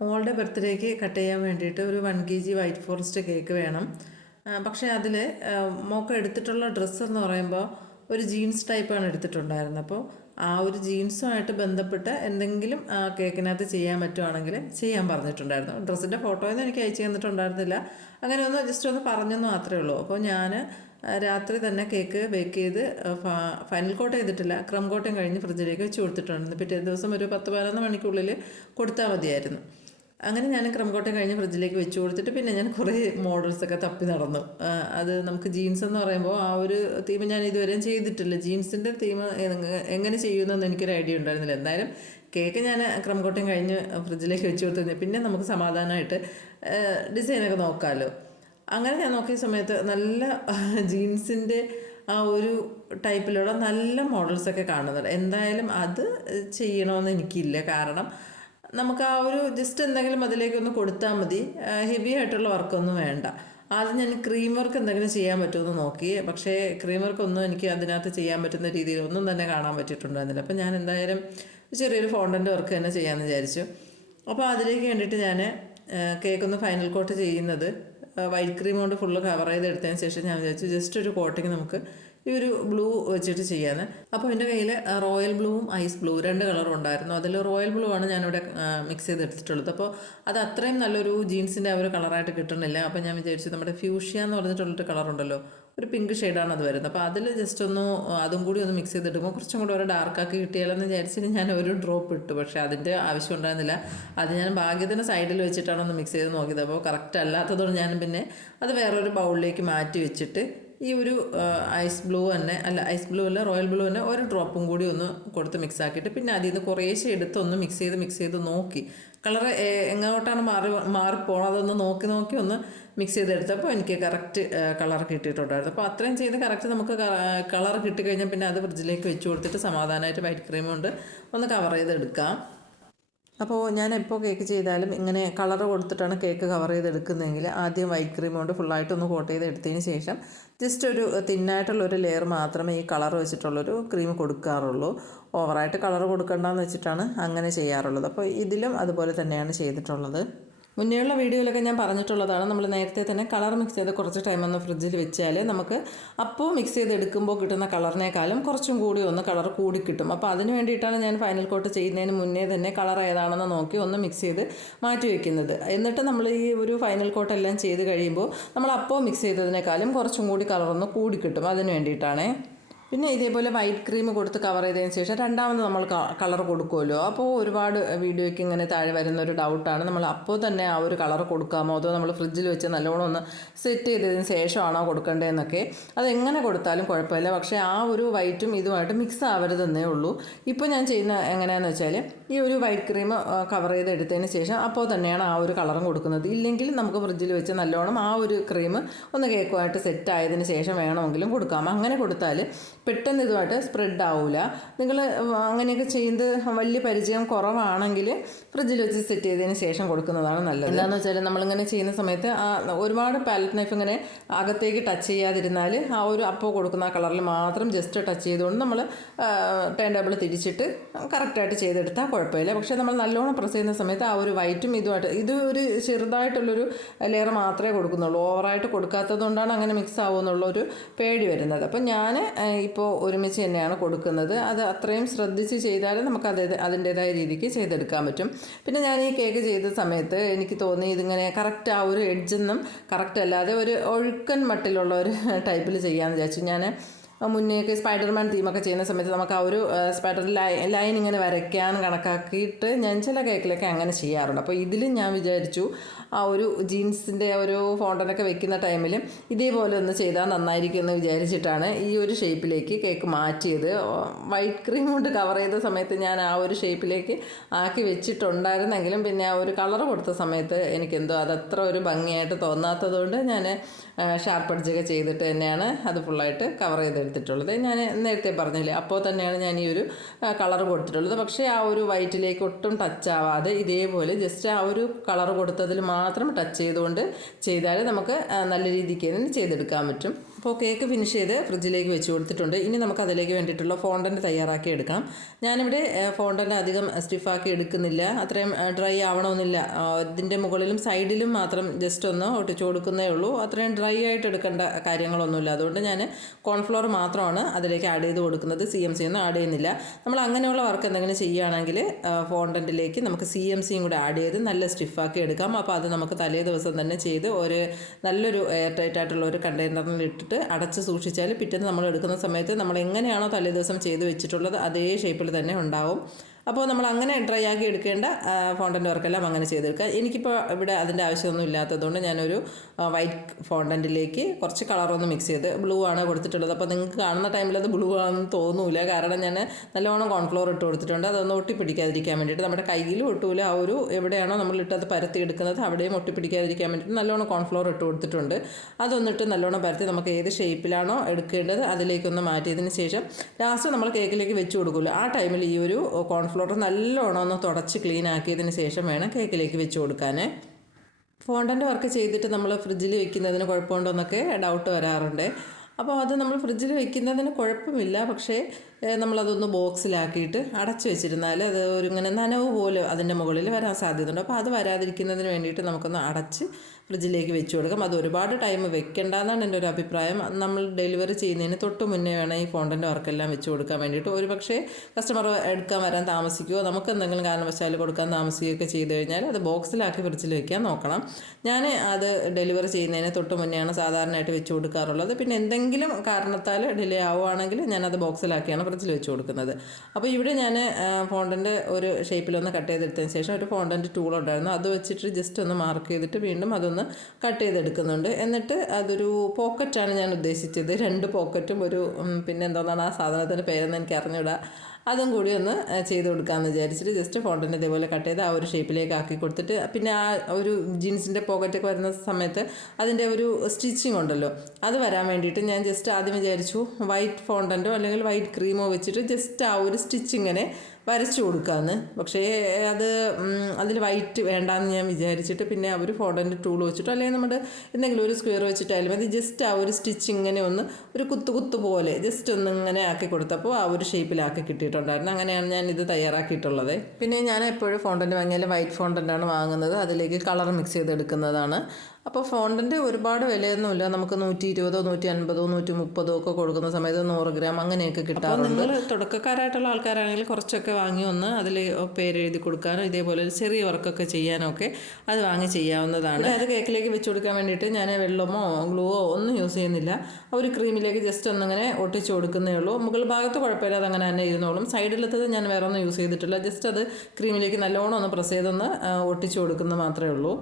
മോളുടെ ബർത്ത്ഡേക്ക് കട്ട് ചെയ്യാൻ വേണ്ടിയിട്ട് ഒരു one K G white forest cake വേണം. പക്ഷേ അതിൽ മോക്ക് എടുത്തിട്ടുള്ള ഡ്രസ്സ് എന്ന് പറയുമ്പോൾ ഒരു ജീൻസ് ടൈപ്പാണ് എടുത്തിട്ടുണ്ടായിരുന്നത്. അപ്പോൾ ആ ഒരു ജീൻസുമായിട്ട് ബന്ധപ്പെട്ട് എന്തെങ്കിലും കേക്കിനകത്ത് ചെയ്യാൻ പറ്റുവാണെങ്കിൽ ചെയ്യാൻ പറഞ്ഞിട്ടുണ്ടായിരുന്നു. ഡ്രസ്സിന്റെ ഫോട്ടോയൊന്നും എനിക്ക് അയച്ചു തന്നിട്ടുണ്ടായിരുന്നില്ല. അങ്ങനെ ഒന്ന് ജസ്റ്റ് ഒന്ന് പറഞ്ഞെന്ന് മാത്രമേ ഉള്ളൂ. അപ്പോൾ ഞാൻ രാത്രി തന്നെ കേക്ക് ബേക്ക് ചെയ്ത് ഫൈനൽ കോട്ട് ചെയ്തിട്ടില്ല. ക്രം കോട്ടയും കഴിഞ്ഞ് ഫ്രിഡ്ജിലേക്ക് വെച്ച് കൊടുത്തിട്ടുണ്ടായിരുന്നു. പിറ്റേ ദിവസം ഒരു പത്ത് പതിനൊന്ന് മണിക്കുള്ളിൽ കൊടുത്താൽ മതിയായിരുന്നു. അങ്ങനെ ഞാൻ ക്രമക്കോട്ടം കഴിഞ്ഞ് ഫ്രിഡ്ജിലേക്ക് വെച്ച് കൊടുത്തിട്ട് പിന്നെ ഞാൻ കുറേ മോഡൽസൊക്കെ തപ്പി നടന്നു. അത് നമുക്ക് ജീൻസ് എന്ന് പറയുമ്പോൾ ആ ഒരു തീം ഞാൻ ഇതുവരെയും ചെയ്തിട്ടില്ല. ജീൻസിന്റെ തീം എങ്ങനെ ചെയ്യുമെന്നൊന്നും എനിക്കൊരു ഐഡിയ ഉണ്ടായിരുന്നില്ല. എന്തായാലും കേക്ക് ഞാൻ ക്രമക്കോട്ടം കഴിഞ്ഞ് ഫ്രിഡ്ജിലേക്ക് വെച്ച് കൊടുത്തു പിന്നെ നമുക്ക് സമാധാനമായിട്ട് ഡിസൈനൊക്കെ നോക്കാമല്ലോ അങ്ങനെ ഞാൻ നോക്കിയ സമയത്ത് നല്ല ജീൻസിന്റെ ആ ഒരു ടൈപ്പിലുള്ള നല്ല മോഡൽസൊക്കെ കാണുന്നുണ്ട്. എന്തായാലും അത് ചെയ്യണമെന്ന് എനിക്കില്ല. കാരണം നമുക്ക് ആ ഒരു ജസ്റ്റ് എന്തെങ്കിലും അതിലേക്ക് ഒന്ന് കൊടുത്താൽ മതി. ഹെവി ആയിട്ടുള്ള വർക്കൊന്നും വേണ്ട. ആദ്യം ഞാൻ ക്രീം വർക്ക് എന്തെങ്കിലും ചെയ്യാൻ പറ്റുമെന്ന് നോക്കി. പക്ഷേ ക്രീം വർക്കൊന്നും എനിക്ക് അതിനകത്ത് ചെയ്യാൻ പറ്റുന്ന രീതിയിൽ ഒന്നും തന്നെ കാണാൻ പറ്റിയിട്ടുണ്ടായിരുന്നില്ല. അപ്പോൾ ഞാൻ എന്തായാലും ചെറിയൊരു ഫോണ്ടന്റ് വർക്ക് തന്നെ ചെയ്യാമെന്ന് വിചാരിച്ചു. അപ്പോൾ അതിലേക്ക് വേണ്ടിയിട്ട് ഞാൻ കേക്ക് ഒന്ന് ഫൈനൽ കോട്ട് ചെയ്യുന്നത് വൈറ്റ് ക്രീം കൊണ്ട് ഫുള്ള് കവർ ചെയ്ത് എടുത്തതിന് ശേഷം ഞാൻ വിചാരിച്ചു ജസ്റ്റ് ഒരു കോട്ടിങ് നമുക്ക് ഈ ഒരു ബ്ലൂ വെച്ചിട്ട് ചെയ്യാന്ന്. അപ്പോൾ എന്റെ കയ്യിൽ റോയൽ ബ്ലൂവും ഐസ് ബ്ലൂ രണ്ട് കളറും ഉണ്ടായിരുന്നു. അതിൽ റോയൽ ബ്ലൂ ആണ് ഞാനിവിടെ മിക്സ് ചെയ്ത് എടുത്തിട്ടുള്ളത് അപ്പോൾ അത് അത്രയും നല്ലൊരു ജീൻസിന്റെ ആ ഒരു കളറായിട്ട് കിട്ടണില്ല. അപ്പോൾ ഞാൻ വിചാരിച്ചു നമ്മുടെ ഫ്യൂഷ്യ എന്ന് പറഞ്ഞിട്ടുള്ളൊരു കളറുണ്ടല്ലോ. ഒരു പിങ്ക് ഷെയ്ഡാണ് അത് വരുന്നത്. അപ്പോൾ അതിൽ ജസ്റ്റ് ഒന്ന് അതും കൂടി ഒന്ന് മിക്സ് ചെയ്തിടുമ്പോൾ കുറച്ചും കൂടി ഒരു ഡാർക്കാക്കി കിട്ടിയാലെന്ന് വിചാരിച്ചിട്ട് ഞാൻ ഒരു ഡ്രോപ്പ് ഇട്ടു. പക്ഷേ അതിന്റെ ആവശ്യം ഉണ്ടായിരുന്നില്ല. അത് ഞാൻ ഭാഗ്യത്തിന് സൈഡിൽ വെച്ചിട്ടാണ് ഒന്ന് മിക്സ് ചെയ്ത് നോക്കിയത്. അപ്പോൾ കറക്റ്റ് അല്ലാത്തതുകൊണ്ട് ഞാൻ പിന്നെ അത് വേറൊരു ബൗളിലേക്ക് മാറ്റി വെച്ചിട്ട് ഈ ഒരു ഐസ് ബ്ലൂ തന്നെ അല്ല ഐസ് ബ്ലൂ അല്ല റോയൽ ബ്ലൂ തന്നെ ഒരു ഡ്രോപ്പും കൂടി ഒന്ന് കൊടുത്ത് മിക്സ് ആക്കിയിട്ട് പിന്നെ അതിൽ നിന്ന് കുറേശ്ശെ എടുത്ത് ഒന്ന് മിക്സ് ചെയ്ത് മിക്സ് ചെയ്ത് നോക്കി. കളർ എങ്ങോട്ടാണ് മാറി മാറിപ്പോണതെന്ന് നോക്കി നോക്കി ഒന്ന് മിക്സ് ചെയ്തെടുത്തപ്പോൾ എനിക്ക് കറക്റ്റ് കളർ കിട്ടിയിട്ടുണ്ടായിരുന്നു. അപ്പോൾ അത്രയും ചെയ്ത് കറക്റ്റ് നമുക്ക് കളർ കിട്ടിക്കഴിഞ്ഞാൽ പിന്നെ അത് ഫ്രിഡ്ജിലേക്ക് വെച്ച് കൊടുത്തിട്ട് സമാധാനമായിട്ട് വൈറ്റ് ക്രീം കൊണ്ട് ഒന്ന് കവർ ചെയ്തെടുക്കാം. അപ്പോൾ ഞാൻ എപ്പോൾ കേക്ക് ചെയ്താലും ഇങ്ങനെ കളർ കൊടുത്തിട്ടാണ് കേക്ക് കവർ ചെയ്തെടുക്കുന്നതെങ്കിൽ ആദ്യം വൈറ്റ് ക്രീം കൊണ്ട് ഫുള്ളായിട്ട് ഒന്ന് കോട്ട് ചെയ്ത് എടുത്തതിന് ശേഷം ജസ്റ്റ് ഒരു തിന്നായിട്ടുള്ള ഒരു ലെയർ മാത്രമേ ഈ കളർ വെച്ചിട്ടുള്ളൊരു ക്രീം കൊടുക്കാറുള്ളൂ. ഓവറായിട്ട് കളർ കൊടുക്കണ്ടെന്ന് വെച്ചിട്ടാണ് അങ്ങനെ ചെയ്യാറുള്ളത്. അപ്പോൾ ഇതിലും അതുപോലെ തന്നെയാണ് ചെയ്തിട്ടുള്ളത്. മുന്നേയുള്ള വീഡിയോയിലൊക്കെ ഞാൻ പറഞ്ഞിട്ടുള്ളതാണ്. നമ്മൾ നേരത്തെ തന്നെ കളർ മിക്സ് ചെയ്ത് കുറച്ച് ടൈം ഒന്ന് ഫ്രിഡ്ജിൽ വെച്ചാൽ നമുക്ക് അപ്പോൾ മിക്സ് ചെയ്ത് എടുക്കുമ്പോൾ കിട്ടുന്ന കളറിനേക്കാളും കുറച്ചും കൂടി ഒന്ന് കളർ കൂടി കിട്ടും. അപ്പോൾ അതിന് വേണ്ടിയിട്ടാണ് ഞാൻ ഫൈനൽ കോട്ട് ചെയ്യുന്നതിന് മുന്നേ തന്നെ കളർ ഏതാണെന്ന് നോക്കി ഒന്ന് മിക്സ് ചെയ്ത് മാറ്റി വയ്ക്കുന്നത് എന്നിട്ട് നമ്മൾ ഈ ഒരു ഫൈനൽ കോട്ട് എല്ലാം ചെയ്ത് കഴിയുമ്പോൾ നമ്മൾ അപ്പോൾ മിക്സ് ചെയ്തതിനേക്കാളും കുറച്ചും കൂടി കളറൊന്ന് കൂടി കിട്ടും. അതിന് വേണ്ടിയിട്ടാണേ. പിന്നെ ഇതേപോലെ വൈറ്റ് ക്രീം കൊടുത്ത് കവർ ചെയ്തതിന് ശേഷം രണ്ടാമത് നമ്മൾ കളർ കൊടുക്കുമല്ലോ. അപ്പോൾ ഒരുപാട് വീഡിയോയ്ക്ക് ഇങ്ങനെ താഴെ വരുന്ന ഒരു ഡൗട്ടാണ് നമ്മൾ അപ്പോൾ തന്നെ ആ ഒരു കളർ കൊടുക്കാമോ? അതോ നമ്മൾ ഫ്രിഡ്ജിൽ വെച്ച് നല്ലോണം ഒന്ന് സെറ്റ് ചെയ്തതിന് ശേഷമാണോ കൊടുക്കേണ്ടതെന്നൊക്കെ. അതെങ്ങനെ കൊടുത്താലും കുഴപ്പമില്ല. പക്ഷേ ആ ഒരു വൈറ്റും ഇതുമായിട്ട് മിക്സ് ആവരുതെന്നേ ഉള്ളൂ. ഇപ്പോൾ ഞാൻ ചെയ്യുന്ന എങ്ങനെയാണെന്ന് വെച്ചാൽ ഈ ഒരു വൈറ്റ് ക്രീം കവർ ചെയ്ത് എടുത്തതിന് ശേഷം അപ്പോൾ തന്നെയാണ് ആ ഒരു കളറും കൊടുക്കുന്നത്. ഇല്ലെങ്കിൽ നമുക്ക് ഫ്രിഡ്ജിൽ വെച്ച് നല്ലോണം ആ ഒരു ക്രീം ഒന്ന് കേക്കുമായിട്ട് സെറ്റ് ആയതിന് ശേഷം വേണമെങ്കിലും കൊടുക്കാം. അങ്ങനെ കൊടുത്താൽ പെട്ടെന്ന് ഇതുമായിട്ട് സ്പ്രെഡ് ആവില്ല നിങ്ങൾ അങ്ങനെയൊക്കെ ചെയ്യുന്നത് വലിയ പരിചയം കുറവാണെങ്കിൽ ഫ്രിഡ്ജിൽ വെച്ച് സെറ്റ് ചെയ്തതിന് ശേഷം കൊടുക്കുന്നതാണ് നല്ലത്. എന്താണെന്ന് വെച്ചാൽ നമ്മളിങ്ങനെ ചെയ്യുന്ന സമയത്ത് ആ ഒരുപാട് പാലറ്റ് നൈഫ് ഇങ്ങനെ അകത്തേക്ക് ടച്ച് ചെയ്യാതിരുന്നാൽ ആ ഒരു അപ്പോൾ കൊടുക്കുന്ന കളറിൽ മാത്രം ജസ്റ്റ് ടച്ച് ചെയ്തുകൊണ്ട് നമ്മൾ ടേൺ ടേബിൾ തിരിച്ചിട്ട് കറക്റ്റായിട്ട് ചെയ്തെടുത്താൽ കുഴപ്പമില്ല. പക്ഷേ നമ്മൾ നല്ലോണം പ്രസ് ചെയ്യുന്ന സമയത്ത് ആ ഒരു വൈറ്റും ഇതുമായിട്ട് ഇത് ഒരു ചെറുതായിട്ടുള്ളൊരു ലെയർ മാത്രമേ കൊടുക്കുന്നുള്ളൂ. ഓവറായിട്ട് കൊടുക്കാത്തത് കൊണ്ടാണ് അങ്ങനെ മിക്സ് ആവുമെന്നുള്ളൊരു പേടി വരുന്നത്. അപ്പം ഞാൻ ഇപ്പോൾ ഒരുമിച്ച് തന്നെയാണ് കൊടുക്കുന്നത്. അത് അത്രയും ശ്രദ്ധിച്ച് ചെയ്താൽ നമുക്ക് അത് അതിന്റേതായ രീതിക്ക് ചെയ്തെടുക്കാൻ പറ്റും. പിന്നെ ഞാൻ ഈ കേക്ക് ചെയ്ത സമയത്ത് എനിക്ക് തോന്നി ഇതിങ്ങനെ കറക്റ്റ് ആ ഒരു എഡ്ജെന്നും കറക്റ്റ് അല്ലാതെ ഒരു ഒഴുക്കൻ മട്ടിലുള്ള ഒരു ടൈപ്പിൽ ചെയ്യാമെന്ന് വിചാരിച്ചു. ഞാൻ മുന്നേക്ക് സ്പൈഡർമാൻ തീമൊക്കെ ചെയ്യുന്ന സമയത്ത് നമുക്ക് ആ ഒരു സ്പൈഡർ ലൈ ലൈൻ ഇങ്ങനെ വരയ്ക്കാൻ കണക്കാക്കിയിട്ട് ഞാൻ ചില കേക്കിലൊക്കെ അങ്ങനെ ചെയ്യാറുണ്ട്. അപ്പോൾ ഇതിലും ഞാൻ വിചാരിച്ചു ഒരു ജീൻസിന്റെ ഒരു ഫോണ്ടനൊക്കെ വെക്കുന്ന ടൈമിൽ ഇതേപോലെ ഒന്ന് ചെയ്താൽ നന്നായിരിക്കും എന്ന് വിചാരിച്ചിട്ടാണ് ഈ ഒരു ഷേപ്പിലേക്ക് കേക്ക് മാറ്റിയത്. വൈറ്റ് ക്രീം കൊണ്ട് കവർ ചെയ്ത സമയത്ത് ഞാൻ ആ ഒരു ഷേപ്പിലേക്ക് ആക്കി വെച്ചിട്ടുണ്ടായിരുന്നെങ്കിലും പിന്നെ ആ ഒരു കളർ കൊടുത്ത സമയത്ത് എനിക്കെന്തോ അതത്ര ഒരു ഭംഗിയായിട്ട് തോന്നാത്തതുകൊണ്ട് ഞാൻ ഷാർപ്പ് അടിച്ചൊക്കെ ചെയ്തിട്ട് തന്നെയാണ് അത് ഫുള്ളായിട്ട് കവർ ചെയ്തെടുത്തിട്ടുള്ളത്. ഞാൻ നേരത്തെ പറഞ്ഞില്ലേ അപ്പോൾ തന്നെയാണ് ഞാൻ ഈ ഒരു കളർ കൊടുത്തിട്ടുള്ളത്. പക്ഷേ ആ ഒരു വൈറ്റിലേക്ക് ഒട്ടും ടച്ച് ആവാതെ ഇതേപോലെ ജസ്റ്റ് ആ ഒരു കളർ കൊടുത്തതിൽ മാത്രം ടച്ച് ചെയ്തുകൊണ്ട് ചെയ്താൽ നമുക്ക് നല്ല രീതിക്ക് തന്നെ ചെയ്തെടുക്കാൻ പറ്റും. അപ്പോൾ കേക്ക് ഫിനിഷ് ചെയ്ത് ഫ്രിഡ്ജിലേക്ക് വെച്ച് കൊടുത്തിട്ടുണ്ട്. ഇനി നമുക്ക് അതിലേക്ക് വേണ്ടിയിട്ടുള്ള ഫോണ്ടന്റ് തയ്യാറാക്കി എടുക്കാം. ഞാനിവിടെ ഫോണ്ടന്റ് അധികം സ്റ്റിഫാക്കി എടുക്കുന്നില്ല. അത്രയും ഡ്രൈ ആവണമെന്നില്ല. ഇതിന്റെ മുകളിലും സൈഡിലും മാത്രം ജസ്റ്റ് ഒന്ന് ഒട്ടിച്ചു കൊടുക്കുന്നേ ഉള്ളൂ. അത്രയും ഡ്രൈ ആയിട്ട് എടുക്കേണ്ട കാര്യങ്ങളൊന്നുമില്ല. അതുകൊണ്ട് ഞാൻ കോൺഫ്ലോർ മാത്രമാണ് അതിലേക്ക് ആഡ് ചെയ്ത് കൊടുക്കുന്നത്. സി എം സി ഒന്നും ആഡ് ചെയ്യുന്നില്ല. നമ്മൾ അങ്ങനെയുള്ള വർക്ക് എന്തെങ്കിലും ചെയ്യുകയാണെങ്കിൽ ഫോണ്ടന്റിലേക്ക് നമുക്ക് സി എം സിയും കൂടെ ആഡ് ചെയ്ത് നല്ല സ്റ്റിഫാക്കി എടുക്കാം. അപ്പോൾ അത് നമുക്ക് തലേ ദിവസം തന്നെ ചെയ്ത് ഒരു നല്ലൊരു എയർ ടൈറ്റ് ആയിട്ടുള്ള ഒരു കണ്ടെയ്നറിൽ ഇട്ടിട്ട് അടച്ച് സൂക്ഷിച്ചാൽ പിറ്റേന്ന് നമ്മൾ എടുക്കുന്ന സമയത്ത് നമ്മൾ എങ്ങനെയാണോ തലേദിവസം ചെയ്ത് വെച്ചിട്ടുള്ളത് അതേ ഷേപ്പിൽ തന്നെ ഉണ്ടാവും. അപ്പോൾ നമ്മൾ അങ്ങനെ ഡ്രൈ ആക്കി എടുക്കേണ്ട ഫോണ്ടന്റ് വർക്കെല്ലാം അങ്ങനെ ചെയ്തെടുക്കുക എനിക്കിപ്പോൾ ഇവിടെ അതിന്റെ ആവശ്യമൊന്നും ഇല്ലാത്തതുകൊണ്ട് ഞാനൊരു വൈറ്റ് ഫോണ്ടന്റിലേക്ക് കുറച്ച് കളറൊന്ന് മിക്സ് ചെയ്ത് ബ്ലൂ ആണ് കൊടുത്തിട്ടുള്ളത്. അപ്പോൾ നിങ്ങൾക്ക് കാണുന്ന ടൈമിൽ അത് ബ്ലൂ ആണെന്ന് തോന്നൂല. കാരണം ഞാൻ നല്ലോണം കോൺഫ്ലോർ ഇട്ട് കൊടുത്തിട്ടുണ്ട്. അതൊന്ന് ഒട്ടിപ്പിടിക്കാതിരിക്കാൻ വേണ്ടിയിട്ട് നമ്മുടെ കയ്യിലും ഒട്ടൂല. ആ ഒരു എവിടെയാണോ നമ്മൾ ഇട്ടത് പരത്തി എടുക്കുന്നത് അവിടെയും ഒട്ടിപ്പിടിക്കാതിരിക്കാൻ വേണ്ടിയിട്ട് നല്ലോണം കോൺഫ്ലോർ ഇട്ട് കൊടുത്തിട്ടുണ്ട്. അതൊന്നിട്ട് നല്ലോണം പരത്തി നമുക്ക് ഏത് ഷേപ്പിലാണോ എടുക്കേണ്ടത് അതിലേക്കൊന്ന് മാറ്റിയതിന് ശേഷം ലാസ്റ്റ് നമ്മൾ കേക്കിലേക്ക് വെച്ച് കൊടുക്കുമല്ലോ ആ ടൈമിൽ ഈ ഒരു നല്ലോണം ഒന്ന് തുടച്ച് ക്ലീൻ ആക്കിയതിന് ശേഷം വേണം കേക്കിലേക്ക് വെച്ച് കൊടുക്കാൻ ഫോണ്ടന്റെ വർക്ക് ചെയ്തിട്ട് നമ്മൾ ഫ്രിഡ്ജിൽ വെക്കുന്നതിന് കുഴപ്പമുണ്ടോ എന്നൊക്കെ ഡൗട്ട് വരാറുണ്ട്. അപ്പോൾ അത് നമ്മൾ ഫ്രിഡ്ജിൽ വെക്കുന്നതിന് കുഴപ്പമില്ല. പക്ഷേ നമ്മളതൊന്ന് ബോക്സിലാക്കിയിട്ട് അടച്ചു വെച്ചിരുന്നാൽ അത് ഒരു ഇങ്ങനെ നനവ് പോലെ അതിന്റെ മുകളിൽ വരാൻ സാധ്യതയുണ്ട്. അപ്പോൾ അത് വരാതിരിക്കുന്നതിന് വേണ്ടിയിട്ട് നമുക്കൊന്ന് അടച്ച് ഫ്രിഡ്ജിലേക്ക് വെച്ച് കൊടുക്കാം. അത് ഒരുപാട് ടൈം വെക്കേണ്ടെന്നാണ് എന്റെ ഒരു അഭിപ്രായം. നമ്മൾ ഡെലിവറി ചെയ്യുന്നതിന് തൊട്ട് മുന്നേ വേണം ഈ ഫോണ്ടന്റെ വർക്കെല്ലാം വെച്ച് കൊടുക്കാൻ വേണ്ടിയിട്ട്. ഒരു പക്ഷേ കസ്റ്റമർ എടുക്കാൻ വരാൻ താമസിക്കുകയോ നമുക്ക് എന്തെങ്കിലും കാരണവശാൽ കൊടുക്കാൻ താമസിക്കുകയൊക്കെ ചെയ്ത് കഴിഞ്ഞാൽ അത് ബോക്സിലാക്കി ഫ്രിഡ്ജിൽ വെക്കാൻ നോക്കണം. ഞാൻ അത് ഡെലിവറി ചെയ്യുന്നതിന് തൊട്ട് മുന്നെയാണ് സാധാരണയായിട്ട് വെച്ച് കൊടുക്കാറുള്ളത്. പിന്നെ എന്തെങ്കിലും കാരണത്താൽ ഡിലേ ആവുകയാണെങ്കിൽ ഞാനത് ബോക്സിലാക്കിയാണ് ഫ്രിഡ്ജിൽ വെച്ച് കൊടുക്കുന്നത്. അപ്പോൾ ഇവിടെ ഞാൻ ഫോണ്ടന്റെ ഒരു ഷേപ്പിലൊന്ന് കട്ട് ചെയ്തെടുത്തതിന് ശേഷം ഒരു ഫോണ്ടന്റെ ടൂൾ ഉണ്ടായിരുന്നു. അത് വെച്ചിട്ട് ജസ്റ്റ് ഒന്ന് മാർക്ക് ചെയ്തിട്ട് വീണ്ടും അതൊന്ന് കട്ട് ചെയ്തെടുക്കുന്നുണ്ട്. എന്നിട്ട് അതൊരു പോക്കറ്റാണ് ഞാൻ ഉദ്ദേശിച്ചത്. രണ്ട് പോക്കറ്റും ഒരു പിന്നെ എന്തോന്നാണ് ആ സാധനത്തിന്റെ പേരെന്ന് എനിക്ക് അറിഞ്ഞൂടാ. അതും കൂടി ഒന്ന് ചെയ്ത് കൊടുക്കാമെന്ന് വിചാരിച്ചിട്ട് ജസ്റ്റ് ഫോണ്ടിന് ഇതേപോലെ കട്ട് ചെയ്ത് ആ ഒരു ഷേപ്പിലേക്ക് ആക്കി കൊടുത്തിട്ട് പിന്നെ ആ ഒരു ജീൻസിന്റെ പോക്കറ്റൊക്കെ വരുന്ന സമയത്ത് അതിന്റെ ഒരു സ്റ്റിച്ചിങ് ഉണ്ടല്ലോ അത് വരാൻ വേണ്ടിയിട്ട് ഞാൻ ജസ്റ്റ് ആദ്യം വിചാരിച്ചു വൈറ്റ് ഫോണ്ടന്റോ അല്ലെങ്കിൽ വൈറ്റ് ക്രീമോ വെച്ചിട്ട് ജസ്റ്റ് ആ ഒരു സ്റ്റിച്ചിങ്ങനെ വരച്ചു കൊടുക്കാമെന്ന് പക്ഷേ അത് അതിൽ വൈറ്റ് വേണ്ടാന്ന് ഞാൻ വിചാരിച്ചിട്ട് പിന്നെ അവർ ഫോട്ടോന്റെ ടൂൾ വെച്ചിട്ടോ അല്ലെങ്കിൽ നമ്മുടെ എന്തെങ്കിലും ഒരു സ്ക്വയർ വെച്ചിട്ടായാലും അത് ജസ്റ്റ് ആ ഒരു സ്റ്റിച്ച് ഇങ്ങനെ ഒന്ന് ഒരു കുത്തു കുത്തു പോലെ ജസ്റ്റ് ഒന്ന് ഇങ്ങനെ ആക്കി കൊടുത്തപ്പോൾ ആ ഒരു ഷേപ്പിലാക്കി കിട്ടിയിട്ടുണ്ടായിരുന്നു. അങ്ങനെയാണ് ഞാൻ ഇത് തയ്യാറാക്കിയിട്ടുള്ളത്. പിന്നെ ഞാൻ എപ്പോഴും ഫോണ്ടന്റ് വാങ്ങിയാലും വൈറ്റ് ഫോണ്ടന്റാണ് വാങ്ങുന്നത്. അതിലേക്ക് കളർ മിക്സ് ചെയ്തെടുക്കുന്നതാണ്. അപ്പോൾ ഫോണ്ടന്റെ ഒരുപാട് വിലയൊന്നുമില്ല. നമുക്ക് നൂറ്റി ഇരുപതോ നൂറ്റി അൻപതോ നൂറ്റി മുപ്പതോ ഒക്കെ കൊടുക്കുന്ന സമയത്ത് നൂറ് ഗ്രാം അങ്ങനെയൊക്കെ കിട്ടാറുണ്ട്. നിങ്ങൾ തുടക്കക്കാരായിട്ടുള്ള ആൾക്കാരാണെങ്കിൽ കുറച്ചൊക്കെ വാങ്ങി ഒന്ന് അതിൽ പേരെഴുതി കൊടുക്കാനോ ഇതേപോലെ ഒരു ചെറിയ വർക്കൊക്കെ ചെയ്യാനോ ഒക്കെ അത് വാങ്ങി ചെയ്യാവുന്നതാണ്. അത് കേക്കിലേക്ക് വെച്ച് കൊടുക്കാൻ വേണ്ടിയിട്ട് ഞാൻ വെള്ളമോ ഗ്ലൂവോ ഒന്നും യൂസ് ചെയ്യുന്നില്ല. ആ ഒരു ക്രീമിലേക്ക് ജസ്റ്റ് ഒന്നിങ്ങനെ ഒട്ടിച്ച് കൊടുക്കുന്നേ ഉള്ളൂ. മുകൾ ഭാഗത്ത് കുഴപ്പമില്ലാതെ അങ്ങനെ തന്നെ ഇരുന്നോളും. സൈഡിലത്തത് ഞാൻ വേറെ ഒന്നും യൂസ് ചെയ്തിട്ടില്ല. ജസ്റ്റ് അത് ക്രീമിലേക്ക് നല്ലോണം ഒന്ന് പ്രസ് ചെയ്തൊന്ന് ഒട്ടിച്ച് കൊടുക്കുന്നത് മാത്രമേ ഉള്ളൂ.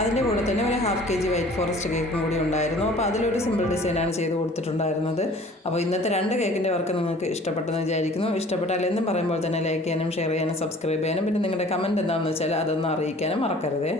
അതിന്റെ കൂടെ തന്നെ ഒരു half K G white forest കേക്കും കൂടി ഉണ്ടായിരുന്നു. അപ്പോൾ അതിലൊരു സിമ്പിൾ ഡിസൈനാണ് ചെയ്ത് കൊടുത്തിട്ടുണ്ടായിരുന്നത്. അപ്പോൾ ഇന്നത്തെ രണ്ട് കേക്കിന്റെ വർക്ക് നിങ്ങൾക്ക് ഇഷ്ടപ്പെട്ടെന്ന് വിചാരിക്കുന്നു. ഇഷ്ടപ്പെട്ടാൽ എന്നും പറയുമ്പോൾ തന്നെ ലൈക്ക് ചെയ്യാനും ഷെയർ ചെയ്യാനും സബ്സ്ക്രൈബ് ചെയ്യാനും. പിന്നെ നിങ്ങളുടെ കമന്റ് എന്താണെന്ന് വെച്ചാൽ അതൊന്ന് അറിയിക്കാനും മറക്കരുത്.